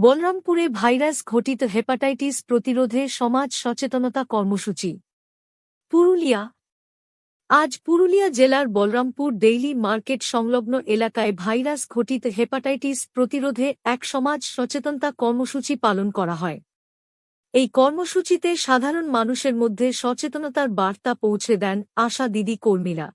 বলরামপুরে virus ঘটিত hepatitis প্রতিরোধে সমাজ সচেতনতা কর্মসূচি। পুরুলিয়া। আজ পুরুলিয়া জেলার বলরামপুর ডেইলি মার্কেট সংলগ্ন এলাকায় ভাইরাস ঘটিত হেপাটাইটিস প্রতিরোধে এক সমাজ সচেতনতা কর্মসূচি পালন করা হয়। এই কর্মসূচিতে সাধারণ মানুষের মধ্যে সচেতনতার বার্তা পৌঁছে দেন আশা দিদি কর্মীরা।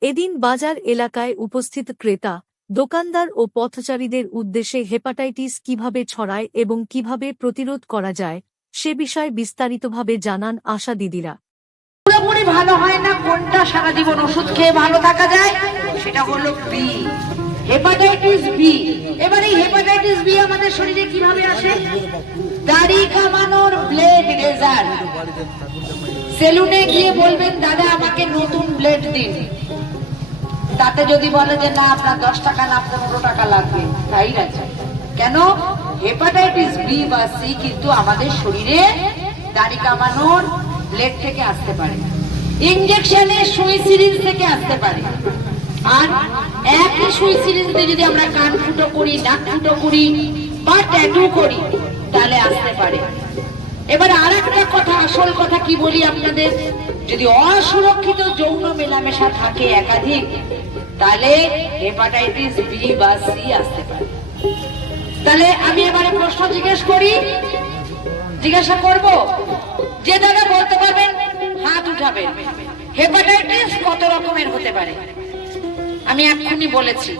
এদিন বাজার এলাকায় উপস্থিত ক্রেতা দোকানদার ও পথচারীদের উদ্দেশ্যে হেপাটাইটিস কীভাবে ছড়ায় এবং কীভাবে প্রতিরোধ করা যায়, সে বিষয়ে বিস্তারিতভাবে জানান আশা দিদিরা। পুরোপুরি ভালো হয় না, কোনটা সারা জীবন ওষুধ খেয়ে ভালো থাকা যায়, সেটা হলো B hepatitis B hepatitis B আমাদের শরীরে কীভাবে আসে? দাড়ি কামানোর ব্লেড রেজার সেলুনে গিয়ে বলবেন, দাদা, আমাকে নতুন ব্লেড দিন। তাতে যদি বলে যে, না, আপনার দশ টাকা না, পনেরো টাকা লাগবে। তাই আছে কেন? হেপাটাইটিস বি বা সি কিন্তু আমাদের শরীরে দাড়ি কামানোর ব্লেড থেকে আসতে পারে। ইঞ্জেকশনে সুই সিরিজ থেকে আসতে পারে। আর একই সুই সিরিজ দিয়ে যদি আমরা কান ফুটো করি, নাক ফুটো করি বা ট্যাটু করি, তাহলে এবার আর একটা কথা, আসল কথা কি বলি আপনাদের? যদি অসুরক্ষিত যৌন মেলামেশা থাকে একাধিক, তাহলে হেপাটাইটিস বি বা সি আসতে পারে। তাহলে আমি এবারে প্রশ্ন জিজ্ঞেস করি, জিজ্ঞাসা করব, যে দাদা বলতে পারবেন, হাত উঠাবেন। হেপাটাইটিস কত রকমের হতে পারে? আমি এক্ষুনি বলেছি।